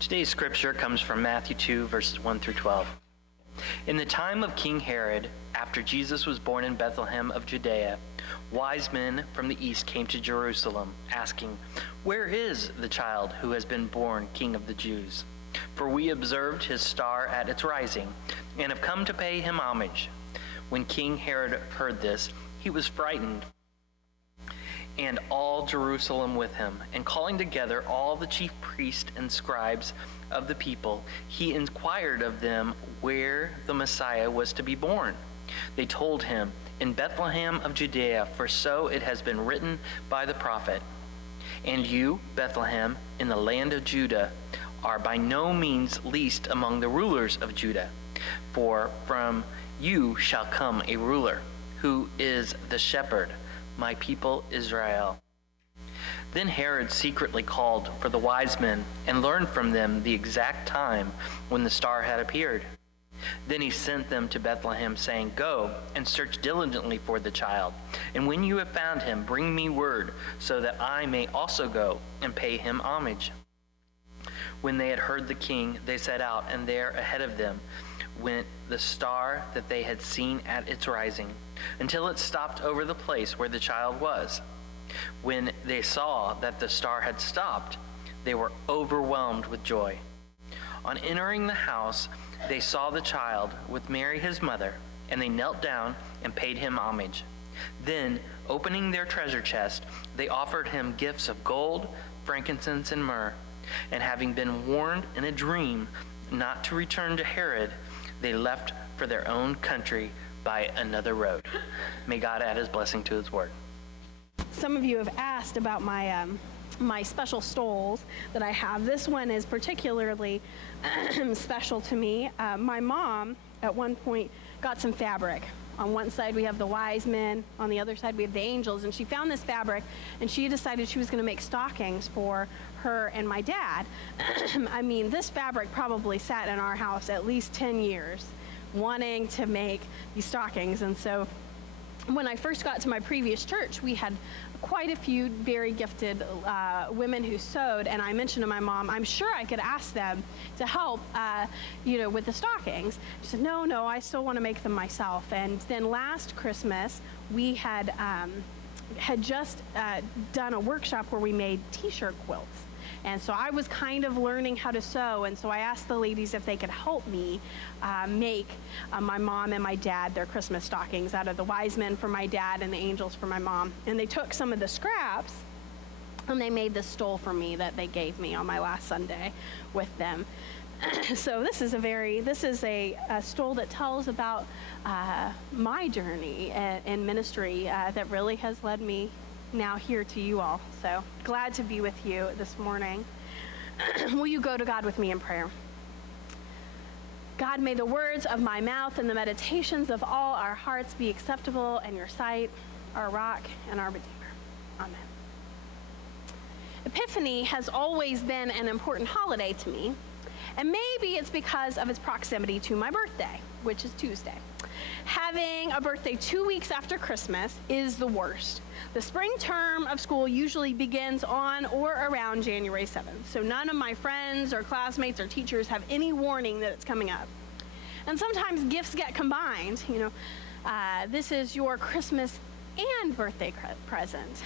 Today's scripture comes from Matthew 2, verses 1 through 12. In the time of King Herod, after Jesus was born in Bethlehem of Judea, wise men from the east came to Jerusalem, asking, "Where is the child who has been born King of the Jews? For we observed his star at its rising, and have come to pay him homage." When King Herod heard this, he was frightened, and all Jerusalem with him. And calling together all the chief priests and scribes of the people, he inquired of them where the Messiah was to be born. They told him, "In Bethlehem of Judea, for so it has been written by the prophet. And you, Bethlehem, in the land of Judah, are by no means least among the rulers of Judah. For from you shall come a ruler, who is the shepherd, my people Israel." Then Herod secretly called for the wise men and learned from them the exact time when the star had appeared. Then he sent them to Bethlehem, saying, "Go and search diligently for the child, and when you have found him, bring me word, so that I may also go and pay him homage." When they had heard the king, they set out, and there ahead of them went the star that they had seen at its rising, until it stopped over the place where the child was. When they saw that the star had stopped, they were overwhelmed with joy. On entering the house, they saw the child with Mary his mother, and they knelt down and paid him homage. Then, opening their treasure chest, they offered him gifts of gold, frankincense, and myrrh. And having been warned in a dream not to return to Herod, they left for their own country by another road. May God add his blessing to his word. Some of you have asked about my special stoles that I have. This one is particularly special to me. My mom, at one point, got some fabric. On one side we have the wise men, on the other side we have the angels, and she found this fabric and she decided she was going to make stockings for her and my dad. I mean, this fabric probably sat in our house at least 10 years wanting to make these stockings. And so when I first got to my previous church, we had quite a few very gifted women who sewed, and I mentioned to my mom, I'm sure I could ask them to help, with the stockings. She said, no, I still want to make them myself. And then last Christmas, we had just done a workshop where we made t-shirt quilts. And so I was kind of learning how to sew, and so I asked the ladies if they could help me make my mom and my dad their Christmas stockings out of the wise men for my dad and the angels for my mom. And they took some of the scraps and they made this stole for me that they gave me on my last Sunday with them. So this is a stole that tells about my journey in ministry that really has led me now here to you all. So glad to be with you this morning. Will you go to God with me in prayer? God, may the words of my mouth and the meditations of all our hearts be acceptable in your sight, our rock and our Redeemer. Amen. Epiphany has always been an important holiday to me, and maybe it's because of its proximity to my birthday, which is Tuesday. Having a birthday 2 weeks after Christmas is the worst. The spring term of school usually begins on or around January 7th, so none of my friends or classmates or teachers have any warning that it's coming up. And sometimes gifts get combined. This is your Christmas and birthday present.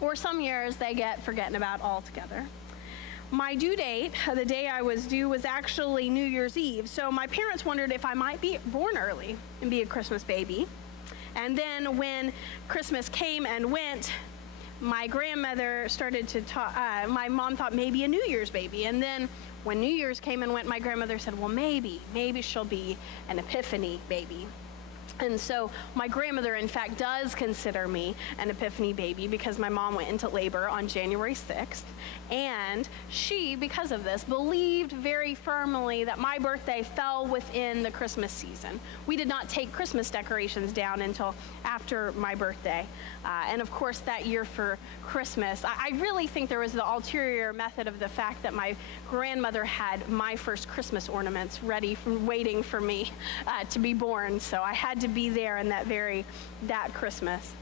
Or some years they get forgotten about altogether. My due date, the day I was due, was actually New Year's Eve, so my parents wondered if I might be born early and be a Christmas baby. And then when Christmas came and went, my grandmother started to talk, my mom thought maybe a New Year's baby. And then when New Year's came and went, my grandmother said, well, maybe she'll be an Epiphany baby. And so my grandmother, in fact, does consider me an Epiphany baby because my mom went into labor on January 6th. And she, because of this, believed very firmly that my birthday fell within the Christmas season. We did not take Christmas decorations down until after my birthday. And of course, that year for Christmas, I really think there was the ulterior method of the fact that my grandmother had my first Christmas ornaments ready, waiting for me to be born. So I had to be there in that Christmas.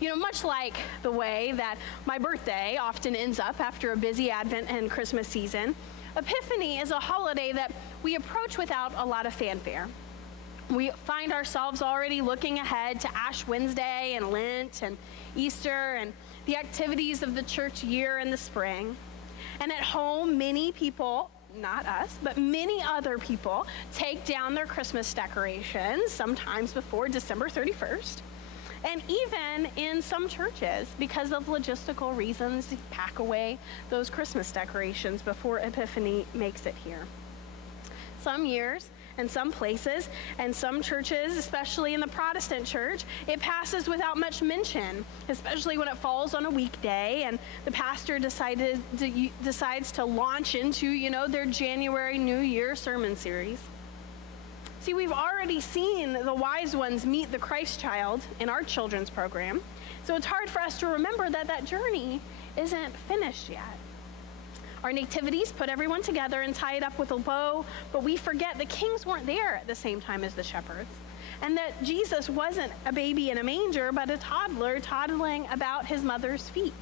Much like the way that my birthday often ends up after a busy Advent and Christmas season, Epiphany is a holiday that we approach without a lot of fanfare. We find ourselves already looking ahead to Ash Wednesday and Lent and Easter and the activities of the church year in the spring. And at home, many people, not us, but many other people take down their Christmas decorations, sometimes before December 31st. And even in some churches, because of logistical reasons, pack away those Christmas decorations before Epiphany makes it here. Some years and some places and some churches, especially in the Protestant church, it passes without much mention, especially when it falls on a weekday and the pastor decides to launch into, their January New Year sermon series. See, we've already seen the wise ones meet the Christ child in our children's program, so it's hard for us to remember that journey isn't finished yet. Our nativities put everyone together and tie it up with a bow, but we forget the kings weren't there at the same time as the shepherds, and that Jesus wasn't a baby in a manger, but a toddler toddling about his mother's feet.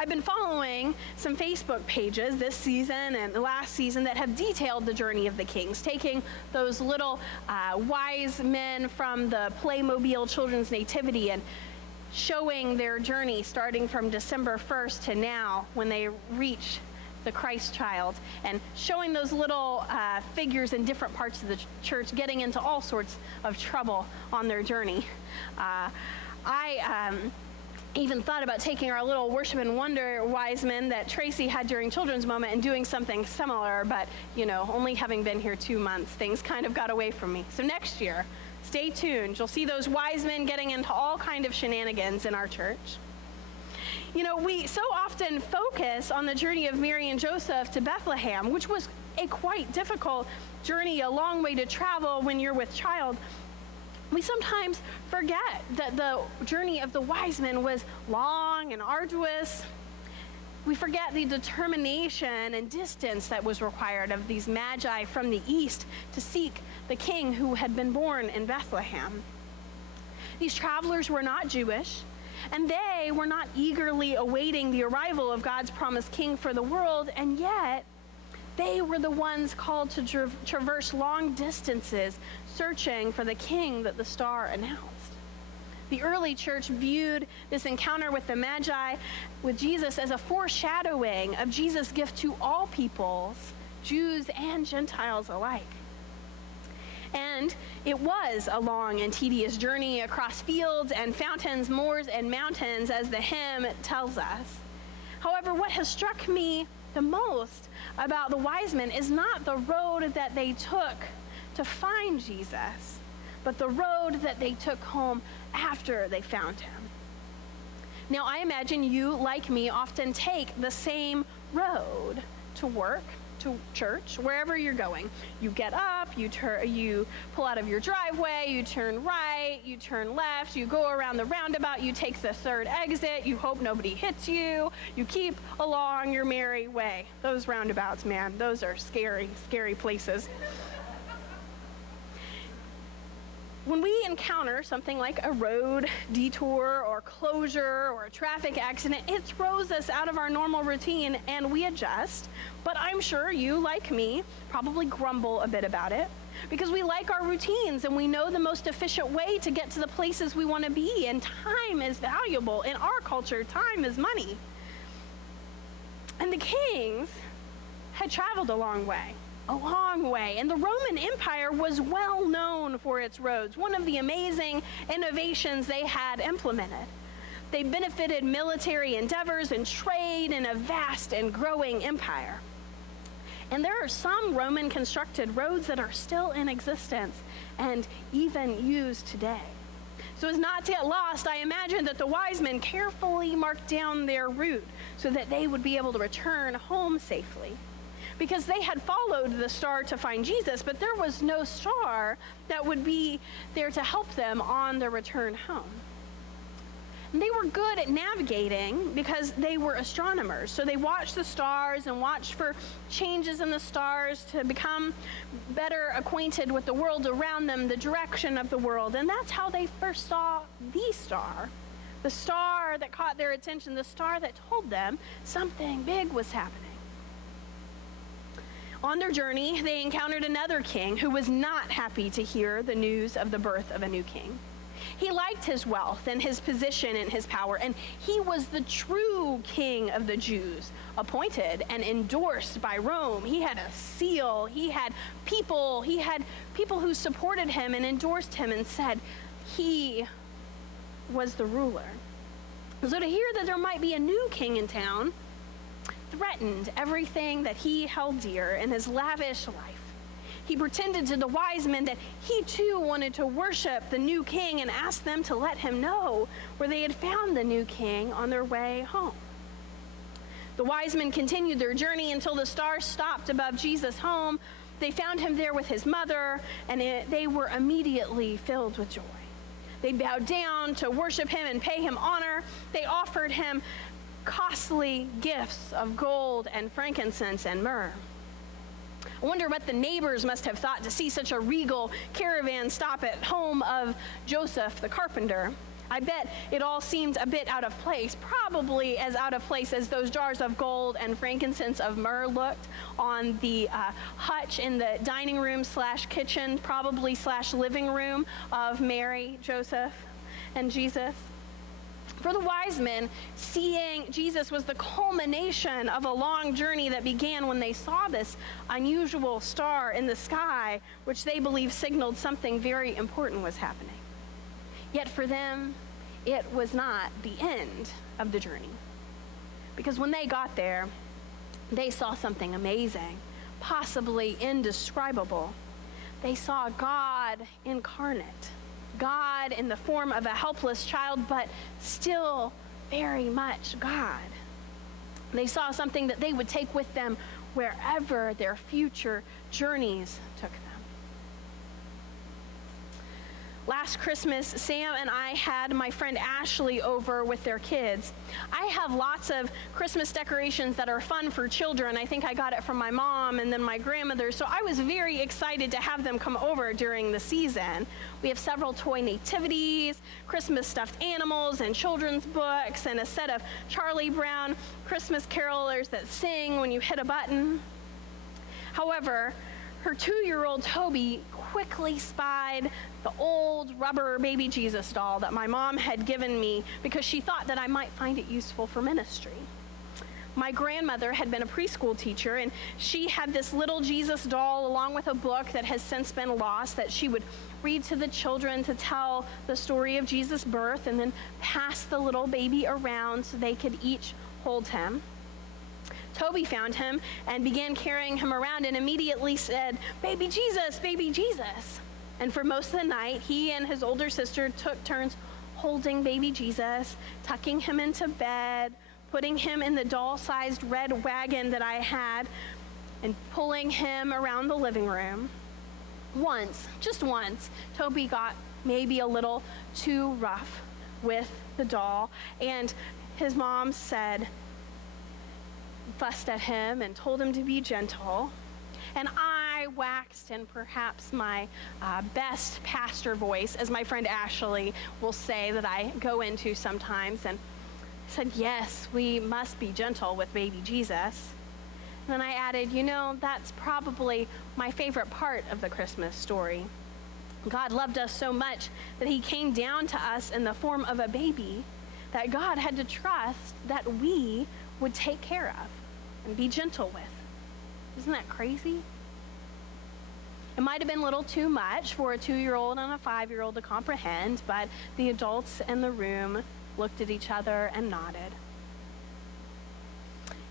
I've been following some Facebook pages this season and last season that have detailed the journey of the kings, taking those little wise men from the Playmobil Children's Nativity and showing their journey starting from December 1st to now when they reach the Christ child, and showing those little figures in different parts of the church getting into all sorts of trouble on their journey. I even thought about taking our little worship and wonder wise men that Tracy had during Children's Moment and doing something similar, but only having been here 2 months, things kind of got away from me. So next year, stay tuned. You'll see those wise men getting into all kind of shenanigans in our church. We so often focus on the journey of Mary and Joseph to Bethlehem, which was a quite difficult journey, a long way to travel when you're with child. We sometimes forget that the journey of the wise men was long and arduous. We forget the determination and distance that was required of these magi from the east to seek the king who had been born in Bethlehem. These travelers were not Jewish, and they were not eagerly awaiting the arrival of God's promised king for the world, and yet they were the ones called to traverse long distances, searching for the king that the star announced. The early church viewed this encounter with the Magi, with Jesus, as a foreshadowing of Jesus' gift to all peoples, Jews and Gentiles alike. And it was a long and tedious journey across fields and fountains, moors and mountains, as the hymn tells us. However, what has struck me the most about the wise men is not the road that they took to find Jesus, but the road that they took home after they found him. Now, I imagine you, like me, often take the same road to work, to church, wherever you're going. You get up, you pull out of your driveway, you turn right, you turn left, you go around the roundabout, you take the third exit, you hope nobody hits you, you keep along your merry way. Those roundabouts, man, those are scary, scary places. When we encounter something like a road detour or closure or a traffic accident, it throws us out of our normal routine and we adjust. But I'm sure you, like me, probably grumble a bit about it because we like our routines and we know the most efficient way to get to the places we want to be, and time is valuable. In our culture, time is money. And the kings had traveled a long way. And the Roman Empire was well known for its roads, one of the amazing innovations they had implemented. They benefited military endeavors and trade in a vast and growing empire. And there are some Roman constructed roads that are still in existence and even used today. So as not to get lost, I imagine that the wise men carefully marked down their route so that they would be able to return home safely. Because they had followed the star to find Jesus, but there was no star that would be there to help them on their return home. And they were good at navigating because they were astronomers. So they watched the stars and watched for changes in the stars to become better acquainted with the world around them, the direction of the world. And that's how they first saw the star that caught their attention, the star that told them something big was happening. On their journey, they encountered another king who was not happy to hear the news of the birth of a new king. He liked his wealth and his position and his power, and he was the true king of the Jews, appointed and endorsed by Rome. He had a seal, he had people who supported him and endorsed him and said he was the ruler. So to hear that there might be a new king in town threatened everything that he held dear in his lavish life. He pretended to the wise men that he too wanted to worship the new king and asked them to let him know where they had found the new king on their way home. The wise men continued their journey until the star stopped above Jesus' home. They found him there with his mother, and they were immediately filled with joy. They bowed down to worship him and pay him honor. They offered him costly gifts of gold and frankincense and myrrh. I wonder what the neighbors must have thought to see such a regal caravan stop at home of Joseph the carpenter. I bet it all seemed a bit out of place, probably as out of place as those jars of gold and frankincense of myrrh looked on the hutch in the dining room / kitchen, probably / living room of Mary, Joseph, and Jesus. For the wise men, seeing Jesus was the culmination of a long journey that began when they saw this unusual star in the sky, which they believed signaled something very important was happening. Yet for them, it was not the end of the journey. Because when they got there, they saw something amazing, possibly indescribable. They saw God incarnate. God in the form of a helpless child, but still very much God. They saw something that they would take with them wherever their future journeys took them. Last Christmas, Sam and I had my friend Ashley over with their kids. I have lots of Christmas decorations that are fun for children. I think I got it from my mom and then my grandmother, so I was very excited to have them come over during the season. We have several toy nativities, Christmas stuffed animals, and children's books, and a set of Charlie Brown Christmas carolers that sing when you hit a button. However, her 2-year-old Toby quickly spied the old rubber baby Jesus doll that my mom had given me because she thought that I might find it useful for ministry. My grandmother had been a preschool teacher, and she had this little Jesus doll along with a book that has since been lost that she would read to the children to tell the story of Jesus' birth and then pass the little baby around so they could each hold him. Toby found him and began carrying him around and immediately said, "Baby Jesus, baby Jesus." And for most of the night, he and his older sister took turns holding baby Jesus, tucking him into bed, putting him in the doll-sized red wagon that I had, and pulling him around the living room. Once, just once, Toby got maybe a little too rough with the doll, and his mom fussed at him and told him to be gentle. And I waxed in perhaps my best pastor voice, as my friend Ashley will say that I go into sometimes, and said, "Yes, we must be gentle with baby Jesus." And then I added, that's probably my favorite part of the Christmas story. God loved us so much that he came down to us in the form of a baby that God had to trust that we would take care of and be gentle with. Isn't that crazy? It might have been a little too much for a 2-year-old and a 5-year-old to comprehend, but the adults in the room looked at each other and nodded.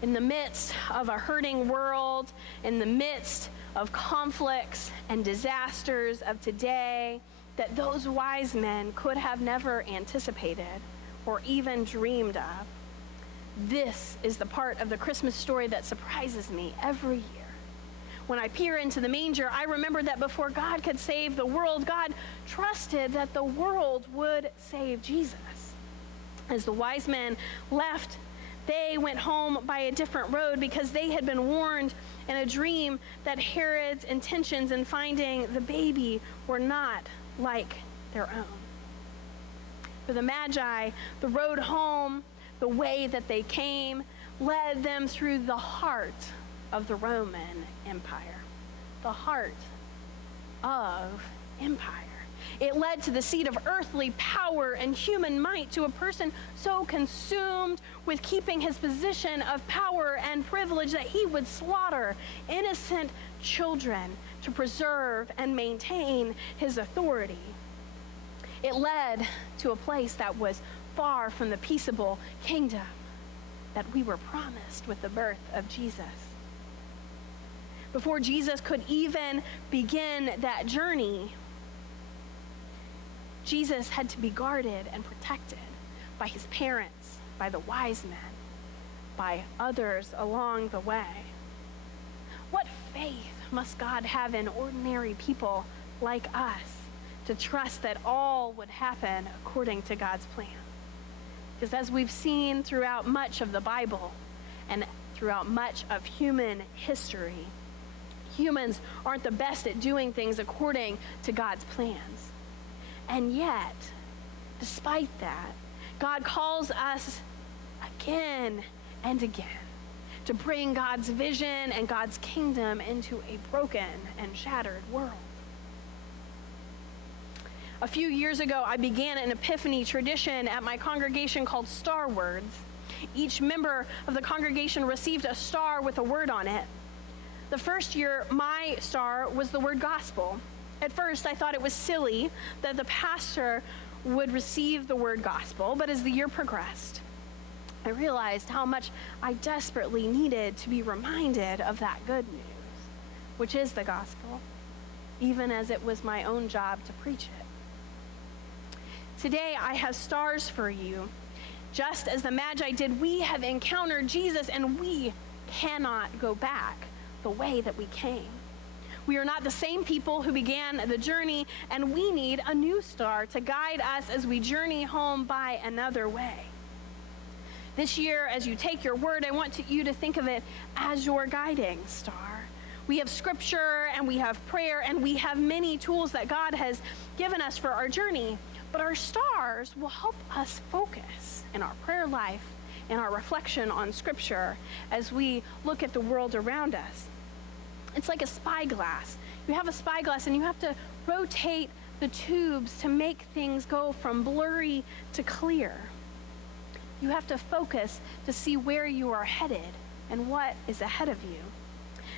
In the midst of a hurting world, in the midst of conflicts and disasters of today that those wise men could have never anticipated or even dreamed of, this is the part of the Christmas story that surprises me every year. When I peer into the manger, I remember that before God could save the world, God trusted that the world would save Jesus. As the wise men left, they went home by a different road because they had been warned in a dream that Herod's intentions in finding the baby were not like their own. For the Magi, the road home, the way that they came, led them through the heart of the Roman Empire. The heart of empire. It led to the seat of earthly power and human might, to a person so consumed with keeping his position of power and privilege that he would slaughter innocent children to preserve and maintain his authority. It led to a place that was far from the peaceable kingdom that we were promised with the birth of Jesus. Before Jesus could even begin that journey, Jesus had to be guarded and protected by his parents, by the wise men, by others along the way. What faith must God have in ordinary people like us to trust that all would happen according to God's plan? Because as we've seen throughout much of the Bible and throughout much of human history, humans aren't the best at doing things according to God's plans. And yet, despite that, God calls us again and again to bring God's vision and God's kingdom into a broken and shattered world. A few years ago, I began an Epiphany tradition at my congregation called Star Words. Each member of the congregation received a star with a word on it. The first year, my star was the word gospel. At first, I thought it was silly that the pastor would receive the word gospel, but as the year progressed, I realized how much I desperately needed to be reminded of that good news, which is the gospel, even as it was my own job to preach it. Today, I have stars for you. Just as the Magi did, we have encountered Jesus, and we cannot go back the way that we came. We are not the same people who began the journey, and we need a new star to guide us as we journey home by another way. This year, as you take your word, I want you to think of it as your guiding star. We have scripture, and we have prayer, and we have many tools that God has given us for our journey, but our stars will help us focus in our prayer life, in our reflection on scripture, as we look at the world around us. It's like a spyglass. You have a spyglass and you have to rotate the tubes to make things go from blurry to clear. You have to focus to see where you are headed and what is ahead of you.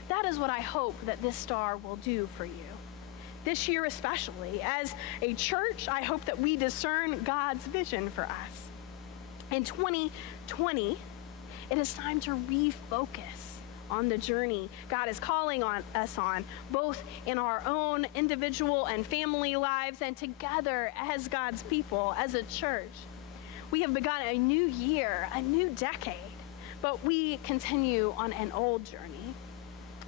That is what I hope that this star will do for you. This year especially, as a church, I hope that we discern God's vision for us. In 2020, it is time to refocus on the journey God is calling on us on, both in our own individual and family lives and together as God's people, as a church. We have begun a new year, a new decade, but we continue on an old journey,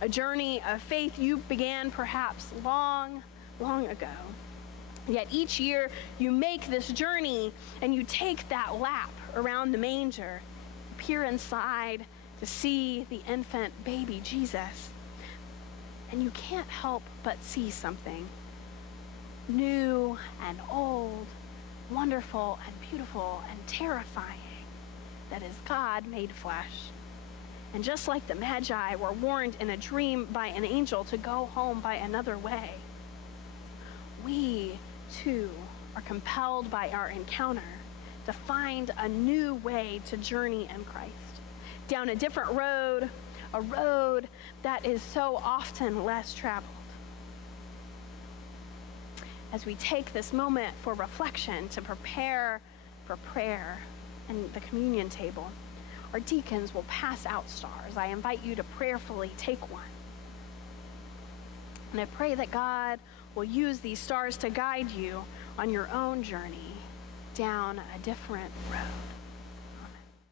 a journey of faith you began perhaps long, long ago. Yet each year you make this journey and you take that lap around the manger, peer inside to see the infant baby Jesus. And you can't help but see something new and old, wonderful and beautiful and terrifying, that is God made flesh. And just like the Magi were warned in a dream by an angel to go home by another way, we too are compelled by our encounter to find a new way to journey in Christ, down a different road, a road that is so often less traveled. As we take this moment for reflection to prepare for prayer and the communion table, our deacons will pass out stars. I invite you to prayerfully take one. And I pray that God will use these stars to guide you on your own journey down a different road.